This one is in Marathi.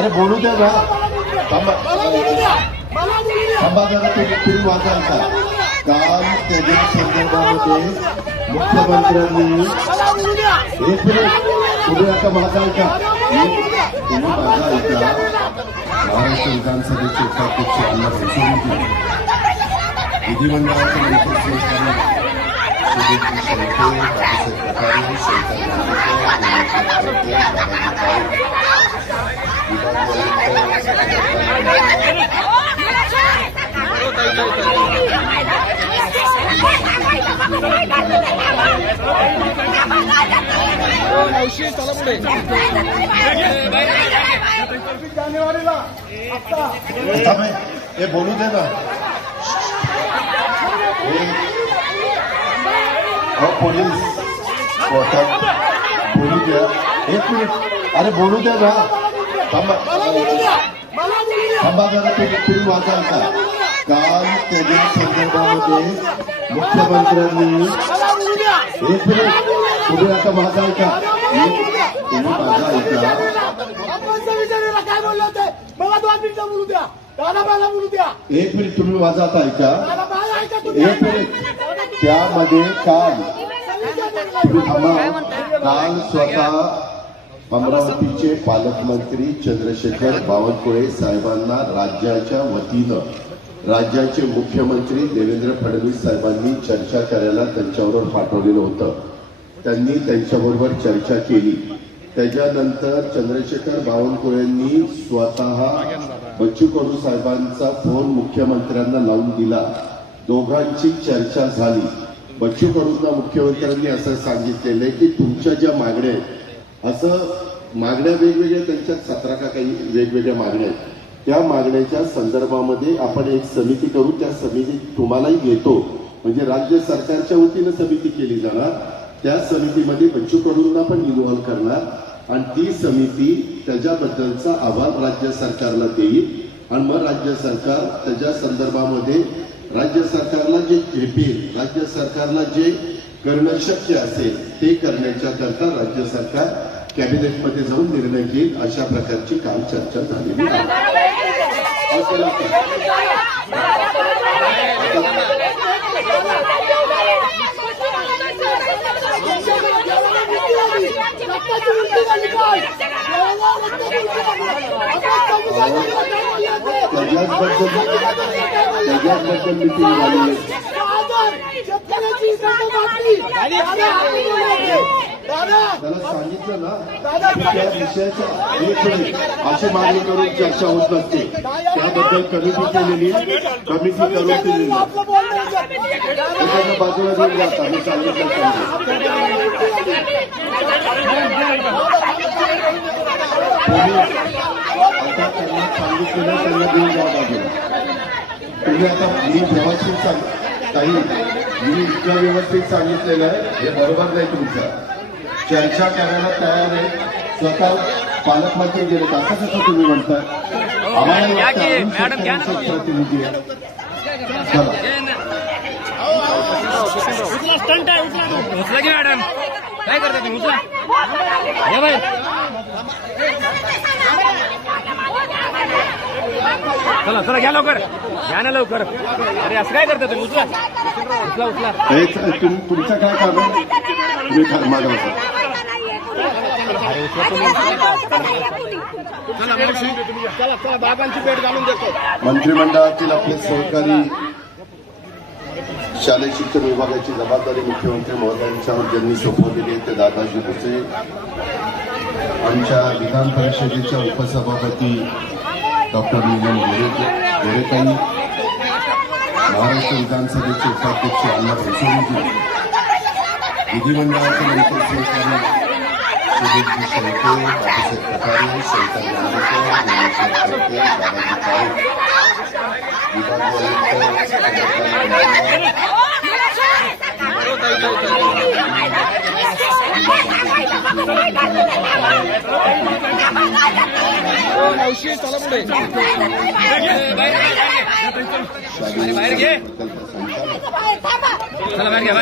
अरे बोलू द्या ना. थांबा. जरा तुम्ही वाचाल का काल त्याच्या संदर्भामध्ये मुख्यमंत्र्यांनी एक तुम्ही आता तुम्ही माझा ऐका. महाराष्ट्र विधानसभेचे उपाध्यक्ष विधिमंडळाचे बाबासाहेब शंकर बाबाजी काळे, विभागीय आयुक्त थांबे हे बोलू दे ना हे अहो पोलीस स्वतः बोलू द्या एक मिनिट अरे बोलू द्या ना थांबा थांबा जरा तुम्ही वाचाल का काल त्याच्या संदर्भामध्ये मुख्यमंत्र्यांनी एक मिनिट. तुम्ही आता माझा ऐका तुम्ही माझा ऐका एक मिनिट तुम्ही माझा आता ऐका एक मिनिट. त्यामध्ये काल तुम्ही थांबा. काल स्वतः अमरावतीचे पालकमंत्री चंद्रशेखर बावनकुळे साहेबांना राज्याच्या वतीनं राज्याचे मुख्यमंत्री देवेंद्र फडणवीस साहेबांनी चर्चा करायला त्यांच्याबरोबर पाठवलेलं होतं. त्यांनी त्यांच्याबरोबर चर्चा केली. त्याच्यानंतर चंद्रशेखर बावनकुळेंनी स्वतः बच्चू कडू साहेबांचा फोन मुख्यमंत्र्यांना लावून दिला. दोघांची चर्चा झाली. बच्चू कडूंना मुख्यमंत्र्यांनी असं सांगितलेलं आहे की तुमच्या ज्या मागण्या आहेत असं मागण्या वेगवेगळ्या त्यांच्यात सतरा का काही वेगवेगळ्या मागण्या आहेत. त्या मागण्याच्या संदर्भामध्ये आपण एक समिती करू त्या समितीत तुम्हालाही घेतो. म्हणजे राज्य सरकारच्या वतीनं समिती केली जाणार. त्या समितीमध्ये बच्चू कडूंना पण इन्व्हॉल्व्ह करणार. आणि ती समिती त्याच्याबद्दलचा अहवाल राज्य सरकारला देईल. आणि मग राज्य सरकार त्याच्या संदर्भामध्ये राज्य सरकारला जे झेपेल राज्य सरकारला जे करणं शक्य असेल ते करण्याच्या करता राज्य सरकार कॅबिनेटमध्ये जाऊन निर्णय घेईल अशा प्रकारची काल चर्चा झालेली आहे त्याला सांगितलं ना त्या विषयाच्या अशी मागणी करून चर्चा होत नसते. त्याबद्दल कमिटी केलेली कमिटी करून केलेली. आपलं बोलणं त्याच्या बाजूला घेऊन जाता मी सांगितलं आता त्यांना सांगितलेलं त्यांना घेऊन जावं लागेल तुम्ही आता मी व्यवस्थित सांग ताई मी इतकं व्यवस्थित सांगितलेलं आहे हे बरोबर नाही तुमचं. चर्चा करायला तयार आहे. स्वतः पालकमंत्री गेले असं कसं तुम्ही म्हणताय? आम्हाला प्रतिनिधी आहे. चला. उचला की मॅडम. काय करता तुम्ही? उचला. चला चला घ्या लवकर. घ्या ना लवकर. अरे असं काय करता तुम्ही? उचला. उचला उचला. तुम- तुमचं काय काम आहे? तुम्ही. मंत्रिमंडळातील आपले सहकारी शालेय शिक्षण विभागाची जबाबदारी मुख्यमंत्री महोदयांच्यावर ज्यांनी सोपवलेली आहे ते दादाजी भुसे. आमच्या विधान परिषदेच्या उपसभापती डॉक्टर नीलम गोरे गोरेताई महाराष्ट्र विधानसभेचे उपाध्यक्ष अण्णा भोसलेजी विधिमंडळाचे मंत्री सहकारी सुधीरजी शेळके बाबासाहेब प्रकारे शंकर नागेकर दिनेश शेळके बाबाजी काळे विभागीय आयुक्त चंद्रकांत बाहेर घे प्रकल्प संचालक चला बाहेर घ्या बाहेर घ्या